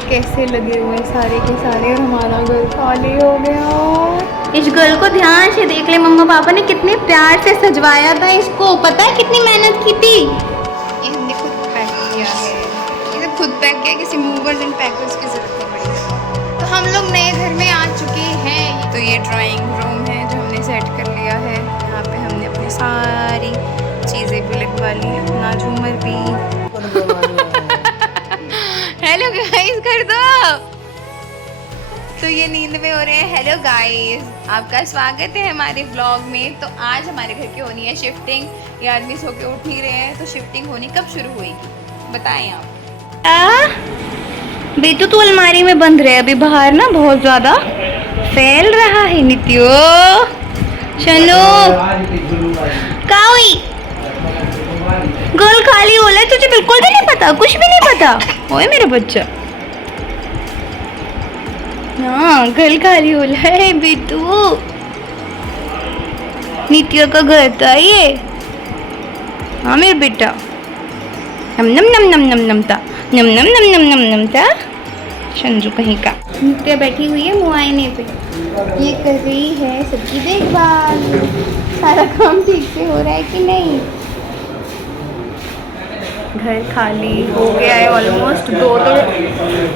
कैसे लगे हुए सारे के सारे और हमारा घर खाली हो गया। इस घर को ध्यान से देख ले, मम्मा पापा ने कितने प्यार से सजवाया था इसको, पता है कितनी मेहनत की थी। ये हमने खुद पैक किया है, ये खुद पैक किया, किसी मूवर्स एंड पैकर्स की जरूरत नहीं पड़ी। तो हम लोग नए घर में आ चुके हैं। तो ये ड्राइंग रूम है जो हमने सेट कर लिया है। यहाँ पे हमने अपनी सारी चीज़ें भी लगवा ली, अपना झूमर भी। हेलो गाइस कर दो। तो ये नींद में हो रहे हैं। हेलो गाइस, आपका स्वागत है हमारे व्लॉग में। तो आज हमारे घर की होनी है शिफ्टिंग। ये आदमी सो के उठ नहीं रहे हैं, तो शिफ्टिंग होनी कब शुरू होएगी बताएं आप। बेटू तो अलमारी में बंद रहे, अभी बाहर ना बहुत ज्यादा फैल रहा है। नित्यो चलो का हुई गोल खाली हो रहा है, तुझे बिल्कुल भी नहीं पता, कुछ भी नहीं पता। ओए मेरा बच्चा, हाँ घर खाली हो रहा है बेटू। नित्य का घर था ये। हाँ मेरा बेटा, नम नम नम नम नम नम था, नम नम नम नम नम नम था। संजू कहीं का। नित्य बैठी हुई है मुआयने पे, ये कर रही है सबकी देखभाल। सारा काम ठीक से हो रहा है कि नहीं। घर खाली हो गया है ऑलमोस्ट। दो तो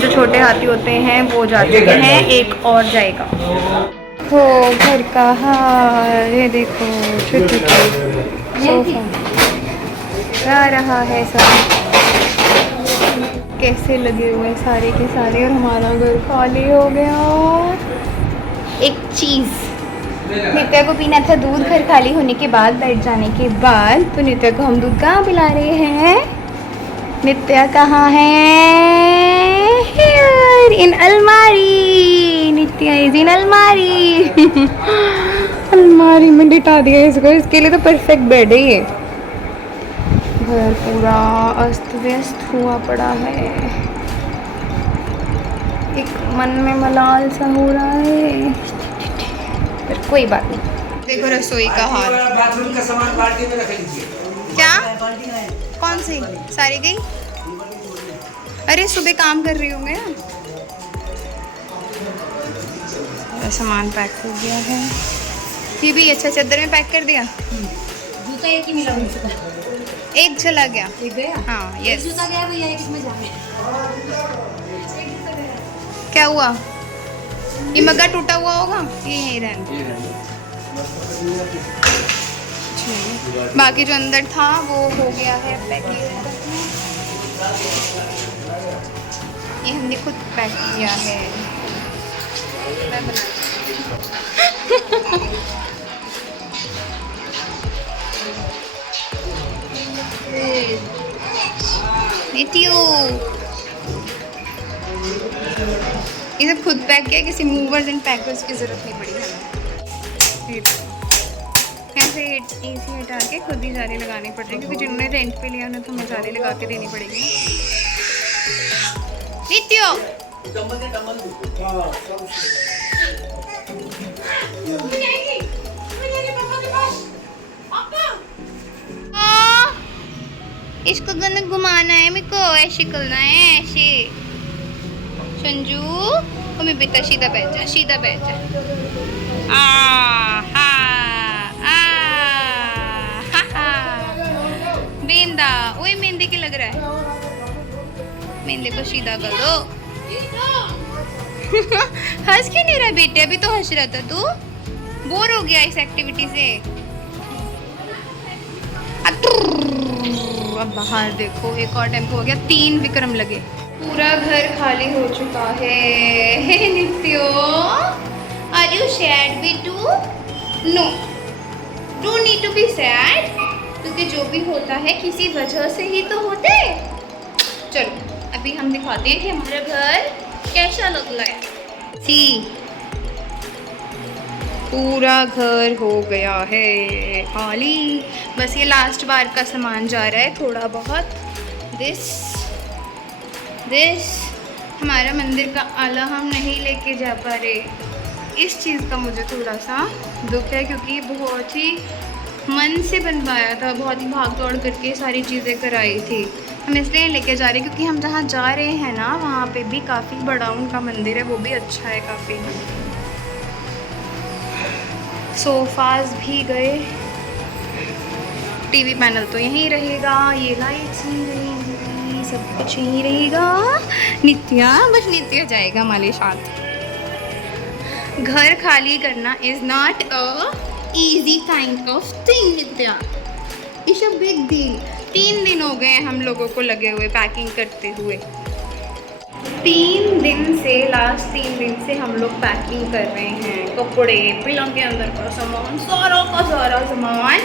जो छोटे हाथी होते हैं वो जा चुके हैं, एक और जाएगा। हो घर का हाल ये देखो, छोटी सोफा जा रहा है सब। कैसे लगे हुए सारे के सारे और हमारा घर खाली हो गया। एक चीज़, नित्या को पीना था दूध घर खाली होने के बाद, बैठ जाने के बाद। तो नित्या को हम दूध कहाँ पिला रहे हैं। नित्या कहाँ है? Here in अलमारी। नित्या इज इन अलमारी। अलमारी में लिटा दिया इसको, इसके लिए तो परफेक्ट बेड है ये। घर पूरा अस्त व्यस्त हुआ पड़ा है। एक मन में मलाल सा हो रहा है, पर कोई बात नहीं। देखो रसोई का हाल। बाथरूम का सामान बाल्टी में रख लीजिए। क्या? कौन सी सारी गई? अरे सुबह काम कर रही हूँ मैं। सामान पैक हो गया है। ये भी अच्छा चादर में पैक कर दिया। जूता एक ही मिला मुझे, एक चला गया। एक गया। हाँ यस। जूता गया भैया, एक इसमें जाए। क्या हुआ? ये मग्गा टूटा हुआ होगा, ये यहीं रहने। बाकी जो अंदर था वो हो गया है पैकिंग। ये हमने खुद पैक किया है। मैं नित्यो ये सब खुद पैक किया, किसी मूवर्स एंड पैकर्स की जरूरत नहीं पड़ी हमें। ऐसे एसी हटा के खुद ही जाली लगानी पड़ रही है, क्योंकि जिन्होंने रेंट पे लिया उन्हें तो हमें जाली लगा के देनी पड़ेगी। नित्यो इसको गन घुमाना है, मेरे को ऐसे करना है, ऐसे। संजू हमें बेटा सीधा बैठ जा, सीधा बैठ जा। बेंदा, ओए मेहंदी के लग रहा है, मेहंदी को सीधा कर दो। हंस क्यों नहीं रहा बेटे? अभी तो हंस रहा था तू। बोर हो गया इस एक्टिविटी से। अब बाहर देखो, एक और टेम्पो हो गया, 3 विक्रम लगे। पूरा घर खाली हो चुका है। नित्यो आर यू सैड बेटू? No, don't need to be sad, क्योंकि जो भी होता है किसी वजह से ही तो होते। चलो अभी हम दिखाते हैं कि हमारा घर कैसा लग रहा है। सी पूरा घर हो गया है खाली, बस ये लास्ट बार का सामान जा रहा है थोड़ा बहुत। दिस हमारा मंदिर का आला हम नहीं लेके जा पा रहे। इस चीज़ का मुझे थोड़ा सा दुख है, क्योंकि बहुत ही मन से बनवाया था, बहुत ही भाग दौड़ करके सारी चीज़ें कराई थी। हम इसलिए लेके जा रहे हैं क्योंकि हम जहाँ जा रहे हैं ना वहाँ पे भी काफ़ी बड़ा उनका मंदिर है, वो भी अच्छा है काफ़ी। सोफाज भी गए, टीवी पैनल तो यहीं रहेगा, ये लाइट्स यहीं रहेंगी, सब कुछ यहीं रहेगा। नित्या, बस नित्या जाएगा हमारे साथ। घर खाली करना is not a easy kind of thing Nitya, it's a big deal. 3 दिन हो गए हम लोगों को लगे हुए पैकिंग करते हुए। 3 दिन से, लास्ट 3 दिन से हम लोग पैकिंग कर रहे हैं, कपड़े, पिलों के अंदर का सामान, सारा का सारा सामान।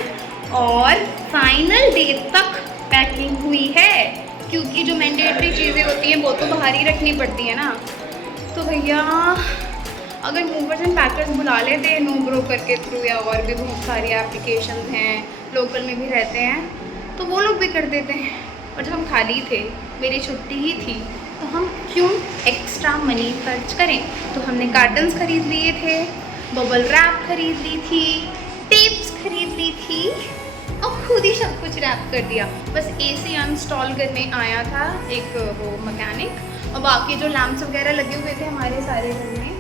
और फाइनल डे तक पैकिंग हुई है क्योंकि जो मैंडेटरी चीज़ें होती हैं वो तो बाहर ही रखनी पड़ती है ना। तो भैया अगर मूवर्स एंड पैकर्स बुला लेते नो ब्रोकर के थ्रू, या और भी बहुत सारी एप्लीकेशन हैं, लोकल में भी रहते हैं, तो वो लोग भी कर देते हैं। और जब हम खाली थे, मेरी छुट्टी ही थी, तो हम क्यों एक्स्ट्रा मनी खर्च करें। तो हमने कार्टन्स खरीद लिए थे, बबल रैप खरीद ली थी, टेप्स खरीद ली थी और खुद ही सब कुछ रैप कर दिया। बस एसी इंस्टॉल करने आया था एक वो मैकेनिक, और बाकी जो लैंप्स वगैरह लगे हुए थे हमारे सारे घर में,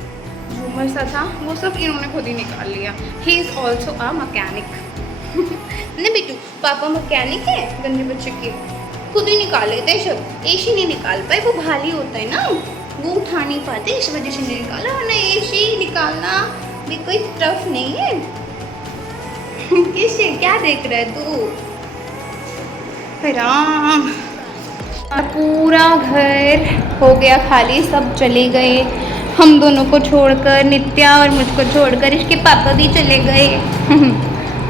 झूमर सा था, वो सब इन्होंने खुद ही निकाल लिया। He is also a mechanic. नहीं बेटू, पापा मैकेनिक है, गंदे बच्चे के खुद ही निकाल लेते हैं सब। एसी नहीं निकाल पाए, वो भारी होता है ना, वो उठा नहीं पाते, इस वजह से नहीं निकाला, वरना एसी निकालना भी कोई टफ नहीं है। किससे क्या देख रहा है तू? राम, पूरा घर हो गया खाली, सब चले गए, हम दोनों को छोड़कर, नित्या और मुझको छोड़कर। इसके पापा भी चले गए।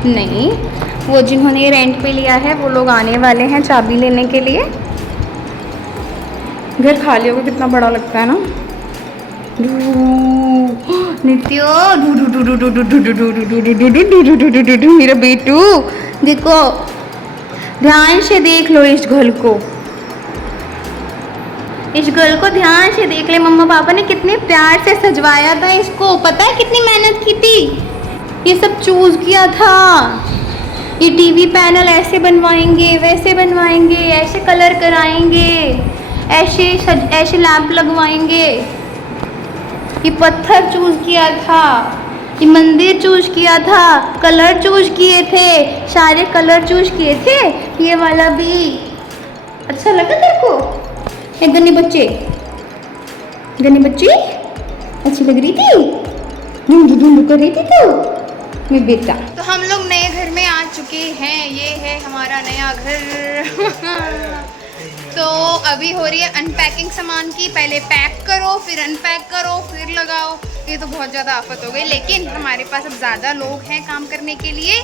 नहीं, वो जिन्होंने रेंट पे लिया है वो लोग आने वाले हैं चाबी लेने के लिए। घर खाली होगा कितना बड़ा लगता है ना। नित्या, मेरा बेटू देखो, ध्यान से देख लो इस घर को, इस गर्ल को ध्यान से देख ले। मम्मा पापा ने कितने प्यार से सजवाया था इसको, पता है कितनी मेहनत की थी, ये सब चूज किया था। ये टीवी पैनल ऐसे बनवाएंगे, वैसे बनवाएंगे, ऐसे कलर कराएंगे, ऐसे लैंप लगवाएंगे। ये पत्थर चूज किया था, ये मंदिर चूज किया था, कलर चूज किए थे, सारे कलर चूज किए थे। ये वाला भी अच्छा लगा तेरे को? गन्ने बच्चे, गन्ने बच्ची अच्छी लग रही थी, ढूंढ कर रही थी तो मैं बेटा। तो हम लोग नए घर में आ चुके हैं, ये है हमारा नया घर। तो अभी हो रही है अनपैकिंग सामान की, पहले पैक करो, फिर अनपैक करो, फिर लगाओ। ये तो बहुत ज़्यादा आफत हो गई, लेकिन हमारे पास अब ज़्यादा लोग हैं काम करने के लिए।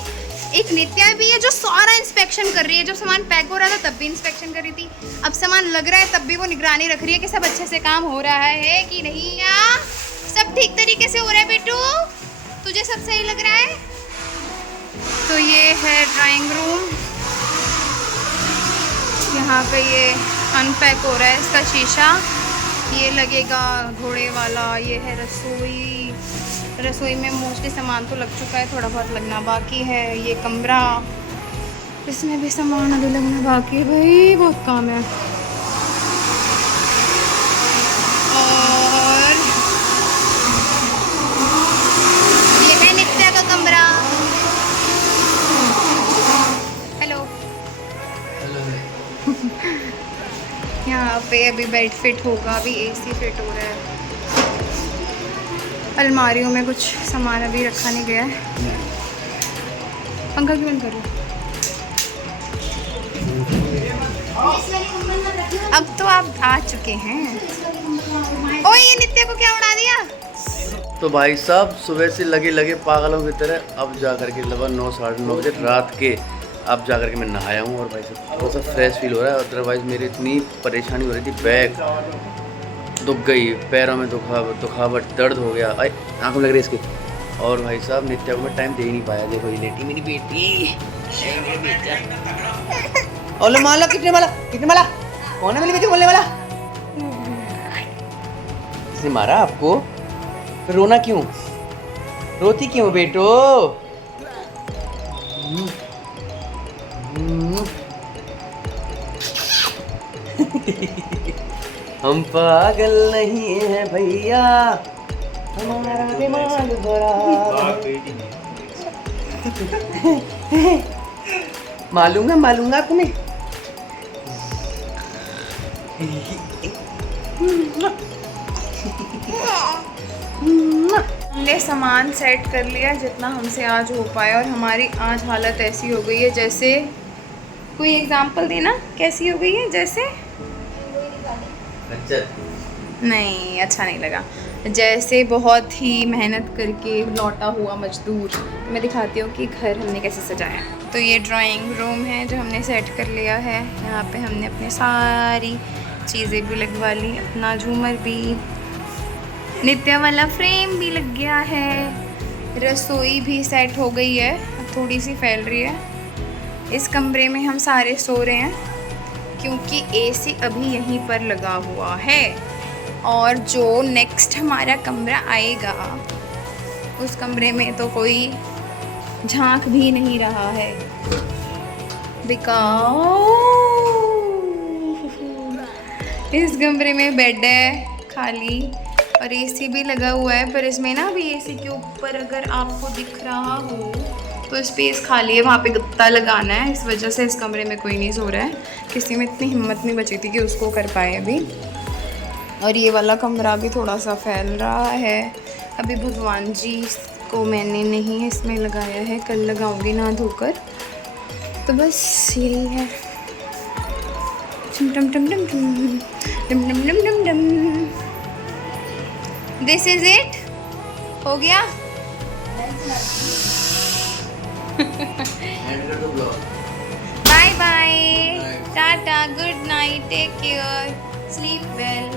एक नित्या भी है जो सारा इंस्पेक्शन कर रही है, जब सामान पैक हो रहा था तब भी इंस्पेक्शन कर रही थी, अब सामान लग रहा है तब भी वो निगरानी रख रही है कि सब अच्छे से काम हो रहा है कि नहीं। या सब ठीक तरीके से हो रहा है बेटू, तुझे सब सही लग रहा है? तो ये है ड्राइंग रूम, यहाँ पे ये अनपैक हो रहा है इसका शीशा, ये लगेगा घोड़े वाला। ये है रसोई, रसोई में मोस्टली सामान तो लग चुका है, थोड़ा बहुत लगना बाकी है। ये कमरा, इसमें भी सामान अभी लगना बाकी है, भाई बहुत काम है। और ये है नित्या का कमरा। हेलो। यहाँ पे अभी बेड फिट होगा, अभी एसी फिट हो रहा है। अलमारियों में कुछ सामान अभी रखा नहीं गया है। पंखा क्यों बंद करूँ? अब तो आप आ चुके हैं। ओए ये नित्या को क्या उड़ा दिया? तो भाई साहब सुबह से लगे पागलों की तरह, अब जा कर के लगभग 9 साढ़े 9 बजे रात के, अब जा कर के मैं नहाया हूँ और भाई साहब थोड़ा सा फ्रेश फील हो रहा है। अदरवाइज़ मेरी इतनी परेशानी हो रही थी, बैक दुख गई, पैरों में दुखावट, दर्द हो गया, आंखों लग रही इसकी। और भाई साहब नित्या को मैं टाइम दे ही नहीं पाया। देखो ये लेटी मेरी बेटी, और माला कितने वाला कौन है मेरी बेटी बोलने वाला? इसने मारा आपको? फिर रोना क्यों, रोती क्यों बेटो? हम पागल नहीं है भैया, हमारा दिमाग बड़ा। मालूंगा तुम्हें। हमने सामान सेट कर लिया जितना हमसे आज हो पाया, और हमारी आज हालत ऐसी हो गई है जैसे, कोई एग्जांपल देना कैसी हो गई है जैसे, अच्छा नहीं अच्छा नहीं लगा, जैसे बहुत ही मेहनत करके लौटा हुआ मजदूर। मैं दिखाती हूँ कि घर हमने कैसे सजाया। तो ये ड्राइंग रूम है जो हमने सेट कर लिया है। यहाँ पे हमने अपनी सारी चीज़ें भी लगवा ली, अपना झूमर भी, नित्य वाला फ्रेम भी लग गया है, रसोई भी सेट हो गई है, थोड़ी सी फैल रही है। इस कमरे में हम सारे सो रहे हैं क्योंकि एसी अभी यहीं पर लगा हुआ है, और जो नेक्स्ट हमारा कमरा आएगा उस कमरे में तो कोई झांक भी नहीं रहा है, इस कमरे में बेड है खाली और एसी भी लगा हुआ है, पर इसमें ना अभी एसी के ऊपर अगर आपको दिख रहा हो तो स्पेस खाली है, वहाँ पे गत्ता लगाना है, इस वजह से इस कमरे में कोई नहीं सो रहा है। किसी में इतनी हिम्मत नहीं बची थी कि उसको कर पाए अभी। और ये वाला कमरा भी थोड़ा सा फैल रहा है। अभी भगवान जी को मैंने नहीं इसमें लगाया है, कल लगाऊंगी नहा धोकर। तो बस यही है। टम टम टम टम टम टम टम टम टम। दिस इज इट, हो गया। Bye bye, tata, good night, take care, sleep well.